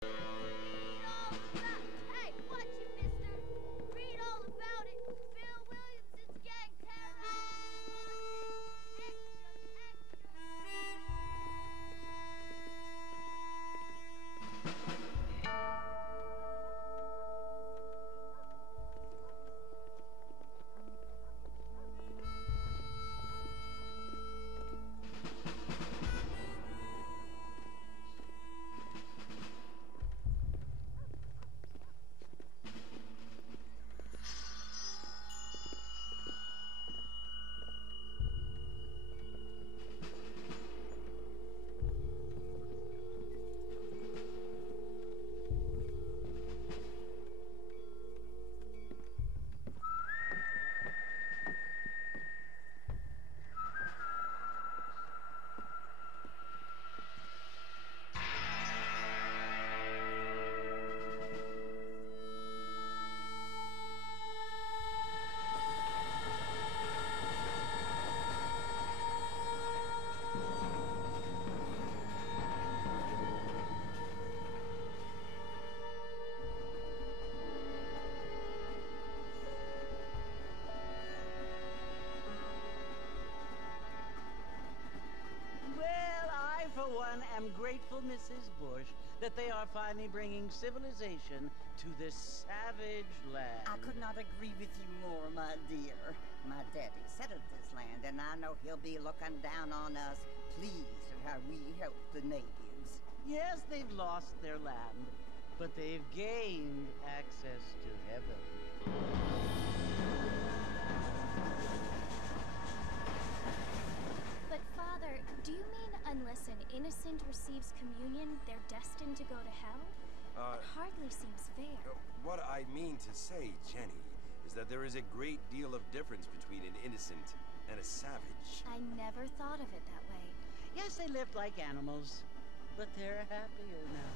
Hey, watch it, mister. Read all about it. Phil Williamson's gang terrorizing politics. Well, I, for one, am grateful, Mrs. Bush, that they are finally bringing civilization to this savage land. I could not agree with you more, my dear. My daddy settled this land, and I know he'll be looking down on us, pleased at how we help the natives. Yes, they've lost their land, but they've gained access to heaven. But, Father, do you mean unless an innocent receives communion, they're destined to go to hell? That hardly seems fair. What I mean to say, Jenny, is that there is a great deal of difference between an innocent and a savage. I never thought of it that way. Yes, they lived like animals, but they're happier now.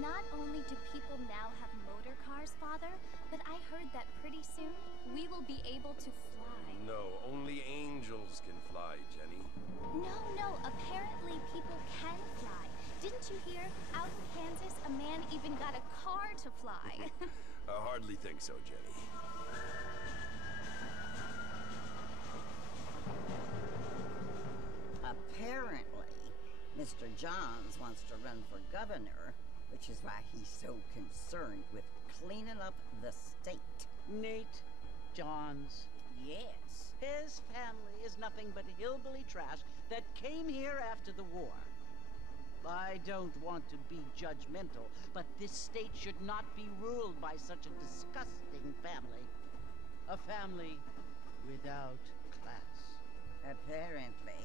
Not only do people now have motor cars, Father, but I heard that pretty soon we will be able to fly. No, only angels can fly, Jenny. No, apparently people can fly. Didn't you hear? Out in Kansas, a man even got a car to fly. I hardly think so, Jenny. Apparently, Mr. Johns wants to run for governor, which is why he's so concerned with cleaning up the state. Nate Johns. Yes. His family is nothing but hillbilly trash that came here after the war. I don't want to be judgmental, but this state should not be ruled by such a disgusting family. A family without class. Apparently.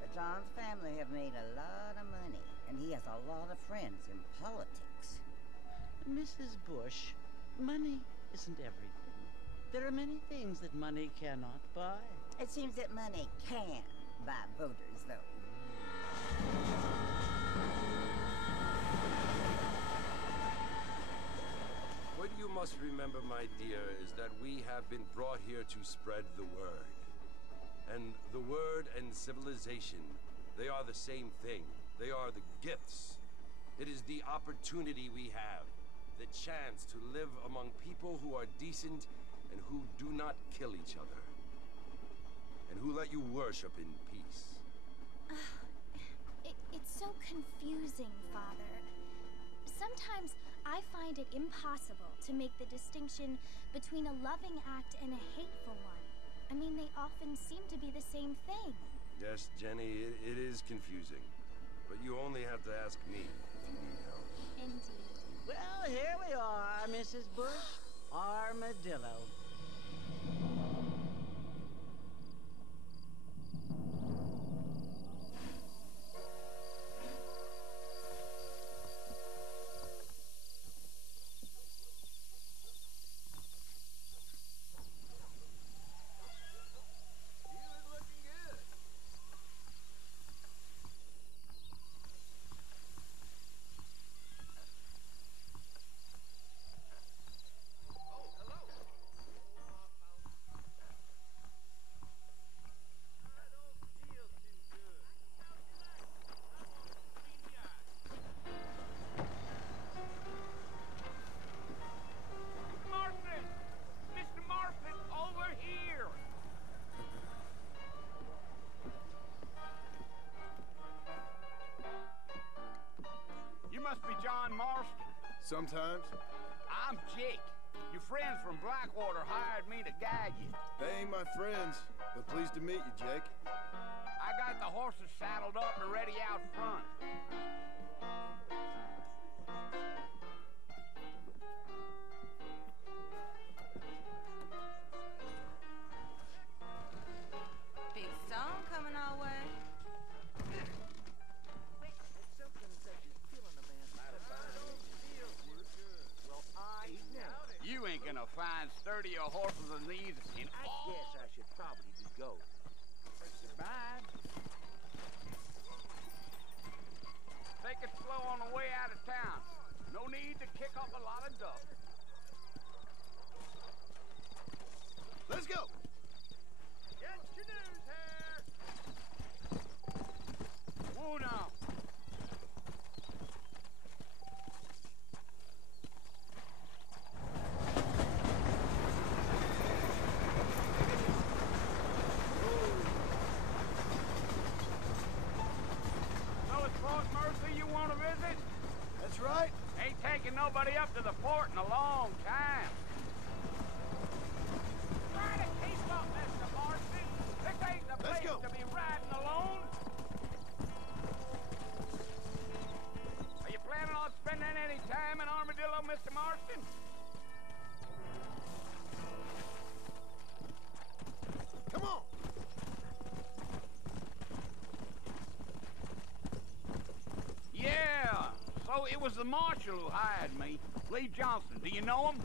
The Johns family have made a lot of money, and he has a lot of friends in politics. Mrs. Bush, money isn't everything. There are many things that money cannot buy. It seems that money can buy voters, though. What you must remember, my dear, is that we have been brought here to spread the word. And the word and civilization, they are the same thing. They are the gifts. It is the opportunity we have, the chance to live among people who are decent and who do not kill each other, and who let you worship in peace. It's so confusing, Father. Sometimes I find it impossible to make the distinction between a loving act and a hateful one. I mean, they often seem to be the same thing. Yes, Jenny, it is confusing. But you only have to ask me if you need help. Indeed. Well, here we are, Mrs. Bush. Armadillo. Sometimes. I'm Jake. Your friends from Blackwater hired me to guide you. They ain't my friends, but pleased to meet you, Jake. I got the horses saddled up and ready out front. Big song coming our way. You ain't gonna find sturdier horses than these in all... I guess I should probably be going. Goodbye. Take it slow on the way out of town. No need to kick up a lot of dust. Let's go! Get your news here! Whoa now. So it's Fort Mercy you want to visit? That's right. Ain't taking nobody up to the fort in a long time. Try to keep up, Mr. Marston. This ain't the Let's place go. to be riding alone. Are you planning on spending any time in Armadillo, Mr. Marston? Come on! Yeah. So it was the marshal who hired me, Lee Johnson. Do you know him?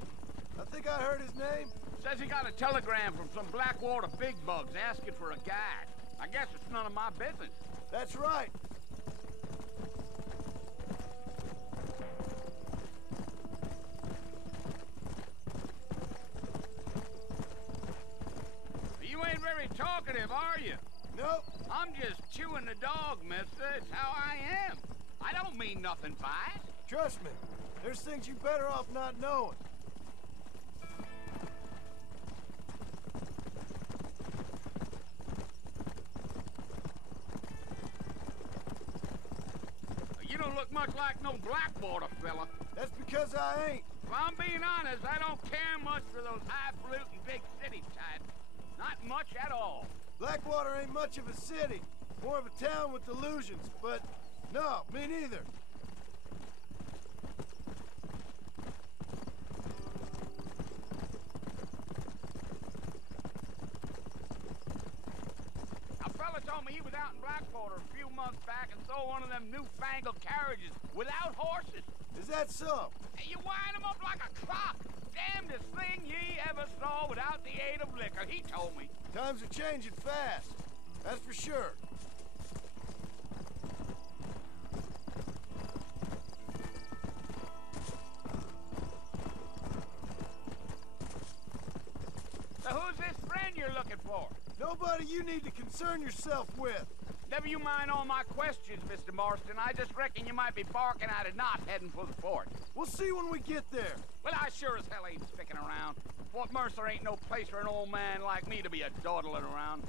I think I heard his name. Says he got a telegram from some Blackwater big bugs asking for a guide. I guess it's none of my business. That's right. You ain't very talkative, are you? Nope. I'm just chewing the dog, mister. It's how I am. I don't mean nothing by it. Trust me. There's things you better off not knowing. You don't look much like no Blackwater fella. That's because I ain't. If I'm being honest, I don't care much for those highfalutin big city types. Not much at all. Blackwater ain't much of a city. More of a town with illusions, but no, me neither. A fella told me he was out in Blackwater a few months back and saw one of them newfangled carriages without horses. Is that so? And you wind 'em up like a clock. Damnedest thing ye ever saw without the aid of liquor, he told me. Times are changing fast. That's for sure. So who's this friend you're looking for? Nobody you need to concern yourself with. Never you mind all my questions, Mr. Marston. I just reckon you might be barking out a knot heading for the fort. We'll see when we get there. Well, I sure as hell ain't sticking around. Fort Mercer ain't no place for an old man like me to be a dawdling around.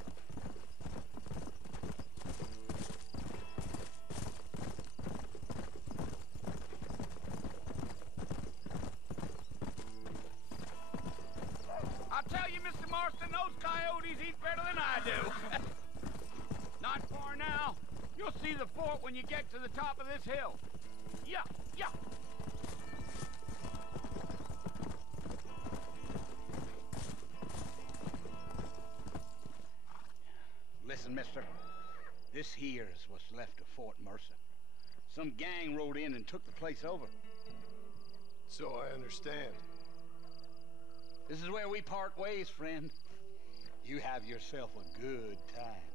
I'll tell you, Mr. Marston, those coyotes eat better than I do. Not far now. You'll see the fort when you get to the top of this hill. Yeah, yeah. Listen, mister. This here is what's left of Fort Mercer. Some gang rode in and took the place over. So I understand. This is where we part ways, friend. You have yourself a good time.